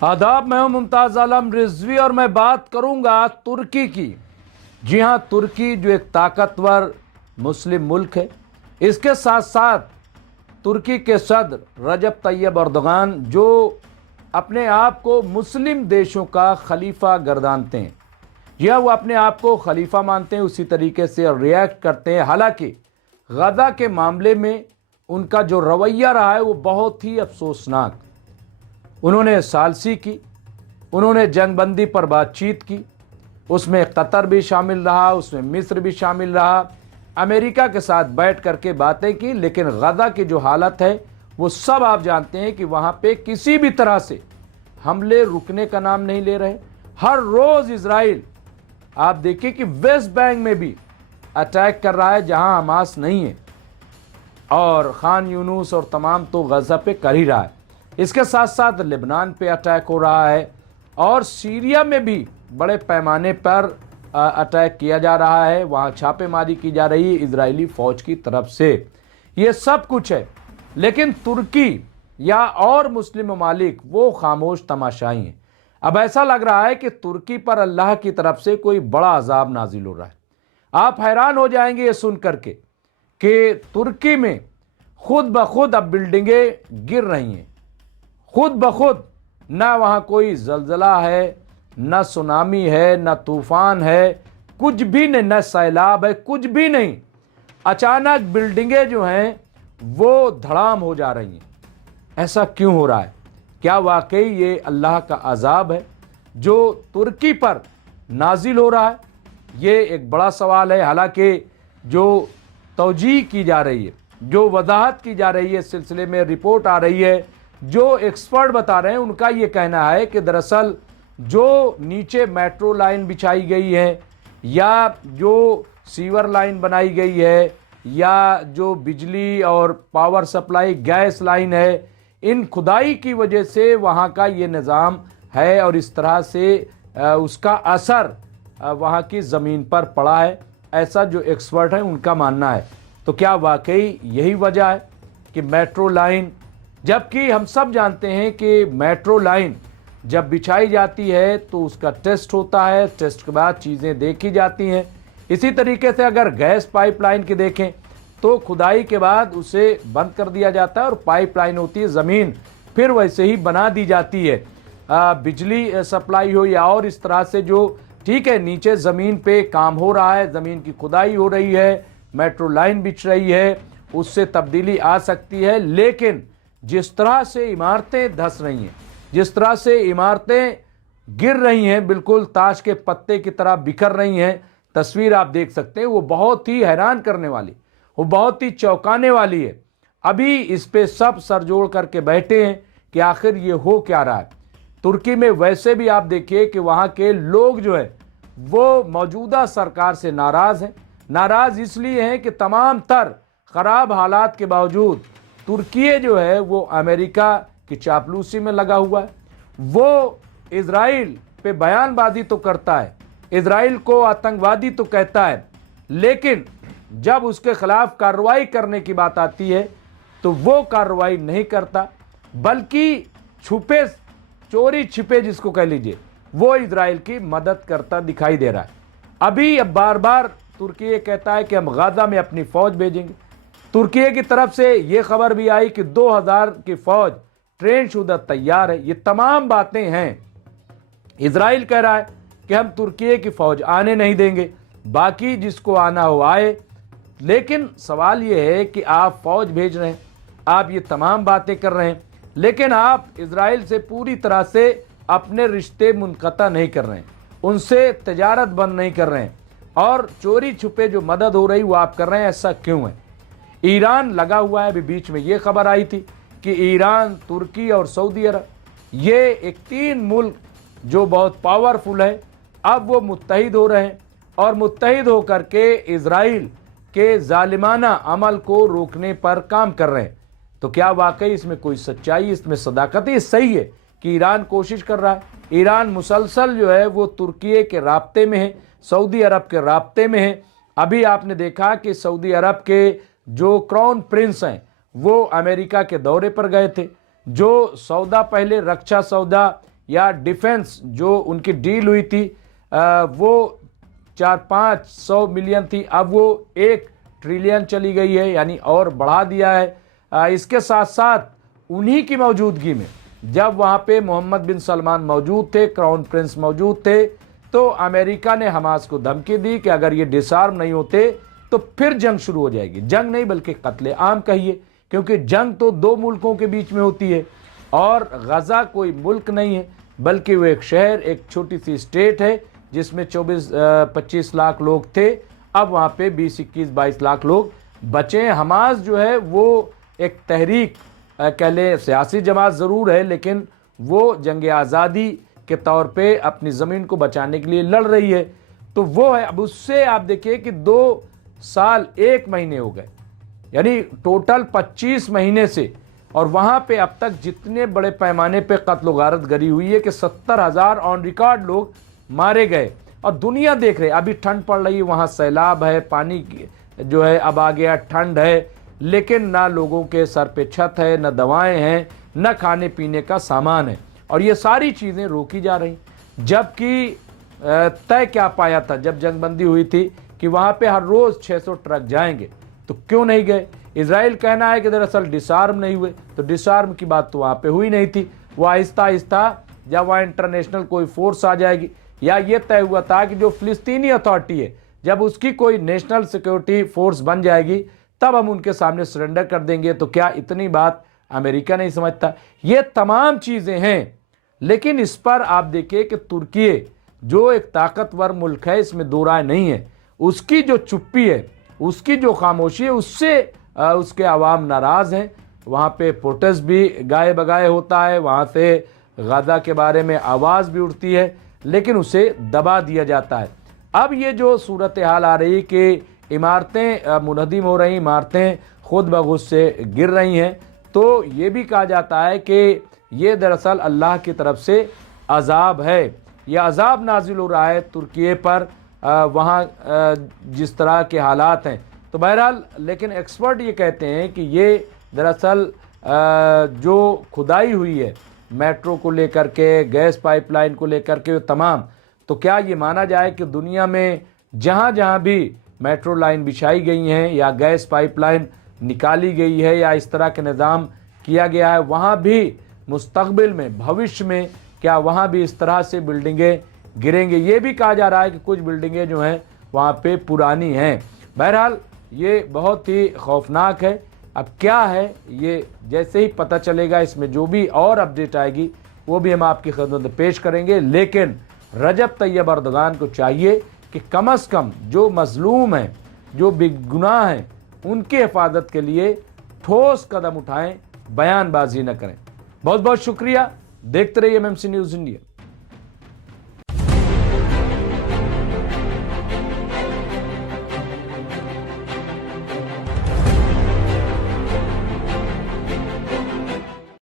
आदाब, मैं हूं मुमताज आलम रिजवी और मैं बात करूंगा तुर्की की। जी हां, तुर्की जो एक ताकतवर मुस्लिम मुल्क है, इसके साथ साथ तुर्की के सदर रजब तैयब अर्दोगान जो अपने आप को मुस्लिम देशों का खलीफा गर्दानते हैं। जी हाँ, वो अपने आप को खलीफा मानते हैं, उसी तरीके से रिएक्ट करते हैं। हालांकि गजा के मामले में उनका जो रवैया रहा है वो बहुत ही अफसोसनाक। उन्होंने सालसी की, उन्होंने जंगबंदी पर बातचीत की, उसमें कतर भी शामिल रहा, उसमें मिस्र भी शामिल रहा, अमेरिका के साथ बैठ करके बातें की, लेकिन गजा की जो हालत है वो सब आप जानते हैं कि वहाँ पे किसी भी तरह से हमले रुकने का नाम नहीं ले रहे। हर रोज़ इजराइल, आप देखिए कि वेस्ट बैंक में भी अटैक कर रहा है जहाँ हमास नहीं है, और खान यूनुस और तमाम तो गजा पे कर ही रहा है। इसके साथ साथ लेबनान पे अटैक हो रहा है और सीरिया में भी बड़े पैमाने पर अटैक किया जा रहा है, वहाँ छापेमारी की जा रही है इजरायली फ़ौज की तरफ से। ये सब कुछ है, लेकिन तुर्की या और मुस्लिम ममालिक वो खामोश तमाशाई हैं। अब ऐसा लग रहा है कि तुर्की पर अल्लाह की तरफ से कोई बड़ा अजाब नाजिल हो रहा है। आप हैरान हो जाएंगे ये सुन करके कि तुर्की में खुद ब खुद अब बिल्डिंगें गिर रही हैं, खुद ब खुद। ना वहाँ कोई जलजला है, न सुनामी है, न तूफान है, कुछ भी नहीं, न सैलाब है, कुछ भी नहीं। अचानक बिल्डिंगें जो हैं वो धड़ाम हो जा रही हैं। ऐसा क्यों हो रहा है? क्या वाकई ये अल्लाह का अजाब है जो तुर्की पर नाजिल हो रहा है? ये एक बड़ा सवाल है। हालांकि जो तौजीह की जा रही है, जो वजाहत की जा रही है, इस सिलसिले में रिपोर्ट आ रही है, जो एक्सपर्ट बता रहे हैं, उनका ये कहना है कि दरअसल जो नीचे मेट्रो लाइन बिछाई गई है या जो सीवर लाइन बनाई गई है या जो बिजली और पावर सप्लाई गैस लाइन है, इन खुदाई की वजह से वहाँ का ये निज़ाम है और इस तरह से उसका असर वहाँ की ज़मीन पर पड़ा है। ऐसा जो एक्सपर्ट हैं उनका मानना है। तो क्या वाकई यही वजह है कि मेट्रो लाइन, जबकि हम सब जानते हैं कि मेट्रो लाइन जब बिछाई जाती है तो उसका टेस्ट होता है, टेस्ट के बाद चीज़ें देखी जाती हैं। इसी तरीके से अगर गैस पाइपलाइन की देखें तो खुदाई के बाद उसे बंद कर दिया जाता है और पाइपलाइन होती है, ज़मीन फिर वैसे ही बना दी जाती है। बिजली सप्लाई हो या और इस तरह से जो, ठीक है, नीचे ज़मीन पे काम हो रहा है, ज़मीन की खुदाई हो रही है, मेट्रो लाइन बिछ रही है, उससे तब्दीली आ सकती है। लेकिन जिस तरह से इमारतें धंस रही हैं, जिस तरह से इमारतें गिर रही हैं, बिल्कुल ताश के पत्ते की तरह बिखर रही हैं, तस्वीर आप देख सकते हैं, वो बहुत ही हैरान करने वाली, वो बहुत ही चौंकाने वाली है। अभी इस पे सब सर जोड़ करके बैठे हैं कि आखिर ये हो क्या रहा है। तुर्की में वैसे भी आप देखिए कि वहाँ के लोग जो है वो मौजूदा सरकार से नाराज़ हैं। नाराज़ इसलिए हैं कि तमाम तर ख़राब हालात के बावजूद तुर्की जो है वो अमेरिका की चापलूसी में लगा हुआ है। वो इजराइल पे बयानबाजी तो करता है, इजराइल को आतंकवादी तो कहता है, लेकिन जब उसके खिलाफ कार्रवाई करने की बात आती है तो वो कार्रवाई नहीं करता, बल्कि छुपे, चोरी छिपे जिसको कह लीजिए, वो इजराइल की मदद करता दिखाई दे रहा है। अभी अब बार बार तुर्की कहता है कि हम गाजा में अपनी फौज भेजेंगे। तुर्की की तरफ से ये खबर भी आई कि 2000 की फौज ट्रेन शुदा तैयार है। ये तमाम बातें हैं। इजराइल कह रहा है कि हम तुर्की की फौज आने नहीं देंगे, बाकी जिसको आना हो आए। लेकिन सवाल ये है कि आप फौज भेज रहे हैं, आप ये तमाम बातें कर रहे हैं, लेकिन आप इजराइल से पूरी तरह से अपने रिश्ते मुनक़ता नहीं कर रहे हैं, उनसे तजारत बंद नहीं कर रहे हैं, और चोरी छुपे जो मदद हो रही वो आप कर रहे हैं। ऐसा क्यों है? ईरान लगा हुआ है। अभी बीच में ये खबर आई थी कि ईरान, तुर्की और सऊदी अरब, ये एक 3 मुल्क जो बहुत पावरफुल है, अब वो मुत्तहिद हो रहे हैं और मुत्तहिद होकर के इजराइल के जालिमाना अमल को रोकने पर काम कर रहे हैं। तो क्या वाकई इसमें कोई सच्चाई, इसमें सदाकत है? सही है कि ईरान कोशिश कर रहा है। ईरान मुसलसल जो है वो तुर्की के राब्ते में है, सऊदी अरब के राब्ते में है। अभी आपने देखा कि सऊदी अरब के जो क्राउन प्रिंस हैं वो अमेरिका के दौरे पर गए थे। जो सौदा पहले रक्षा सौदा या डिफेंस जो उनकी डील हुई थी वो 400-500 मिलियन थी, अब वो 1 ट्रिलियन चली गई है, यानी और बढ़ा दिया है। इसके साथ साथ उन्हीं की मौजूदगी में जब वहाँ पे मोहम्मद बिन सलमान मौजूद थे, क्राउन प्रिंस मौजूद थे, तो अमेरिका ने हमास को धमकी दी कि अगर ये डिसआर्म नहीं होते तो फिर जंग शुरू हो जाएगी। जंग नहीं बल्कि कत्ले आम कहिए, क्योंकि जंग तो 2 मुल्कों के बीच में होती है और गजा कोई मुल्क नहीं है बल्कि वो एक शहर, एक छोटी सी स्टेट है जिसमें 24-25 लाख लोग थे। अब वहाँ पे 20-21-22 लाख लोग बचे। हमास जो है वो एक तहरीक कह लें, सियासी जमात ज़रूर है, लेकिन वो जंग आज़ादी के तौर पे अपनी ज़मीन को बचाने के लिए लड़ रही है, तो वो है। अब उससे आप देखिए कि 2 साल 1 महीने हो गए, यानी टोटल 25 महीने से, और वहाँ पे अब तक जितने बड़े पैमाने पे कत्ल गारत गरी हुई है कि 70,000 ऑन रिकॉर्ड लोग मारे गए। और दुनिया देख रहे, अभी ठंड पड़ रही है, वहाँ सैलाब है, पानी जो है अब आ गया, ठंड है, लेकिन ना लोगों के सर पे छत है, न दवाएं हैं, न खाने पीने का सामान है, और ये सारी चीज़ें रोकी जा रही। जबकि तय क्या पाया था जब जंगबंदी हुई थी कि वहाँ पे हर रोज़ 600 ट्रक जाएंगे, तो क्यों नहीं गए? इजराइल कहना है कि दरअसल डिसआर्म नहीं हुए, तो डिसआर्म की बात तो वहाँ पे हुई नहीं थी। वो आहिस्ता आहिस्ता जब वहाँ इंटरनेशनल कोई फोर्स आ जाएगी, या ये तय हुआ था कि जो फिलिस्तीनी अथॉरिटी है जब उसकी कोई नेशनल सिक्योरिटी फोर्स बन जाएगी तब हम उनके सामने सरेंडर कर देंगे। तो क्या इतनी बात अमेरिका नहीं समझता? ये तमाम चीज़ें हैं, लेकिन इस पर आप देखिए कि तुर्की जो एक ताकतवर मुल्क है, इसमें दो राय नहीं है, उसकी जो चुप्पी है, उसकी जो खामोशी है, उससे उसके अवाम नाराज़ हैं। वहाँ पे प्रोटेस्ट भी गाए बगाए होता है, वहाँ से गजा के बारे में आवाज़ भी उठती है, लेकिन उसे दबा दिया जाता है। अब ये जो सूरत हाल आ रही कि इमारतें मुनहदिम हो रही, इमारतें खुद ब खुद से गिर रही हैं, तो ये भी कहा जाता है कि ये दरअसल अल्लाह की तरफ से अजाब है। ये अजाब नाजिल हो रहा है तुर्की पर, वहाँ जिस तरह के हालात हैं। तो बहरहाल, लेकिन एक्सपर्ट ये कहते हैं कि ये दरअसल जो खुदाई हुई है मेट्रो को लेकर के, गैस पाइपलाइन को लेकर के, तमाम, तो क्या ये माना जाए कि दुनिया में जहाँ जहाँ भी मेट्रो लाइन बिछाई गई हैं या गैस पाइपलाइन निकाली गई है या इस तरह के निज़ाम किया गया है, वहाँ भी मुस्तकबिल में, भविष्य में, क्या वहाँ भी इस तरह से बिल्डिंगें गिरेंगे? ये भी कहा जा रहा है कि कुछ बिल्डिंगें जो हैं वहाँ पे पुरानी हैं। बहरहाल, ये बहुत ही खौफनाक है। अब क्या है ये जैसे ही पता चलेगा, इसमें जो भी और अपडेट आएगी वो भी हम आपकी खिदमत में पेश करेंगे। लेकिन रजब तैयब अर्दगान को चाहिए कि कम से कम जो मजलूम हैं, जो बेगुनाह हैं, उनकी हिफाजत के लिए ठोस कदम उठाएं, बयानबाजी न करें। बहुत बहुत शुक्रिया। देखते रहिए एमएमसी न्यूज़ इंडिया।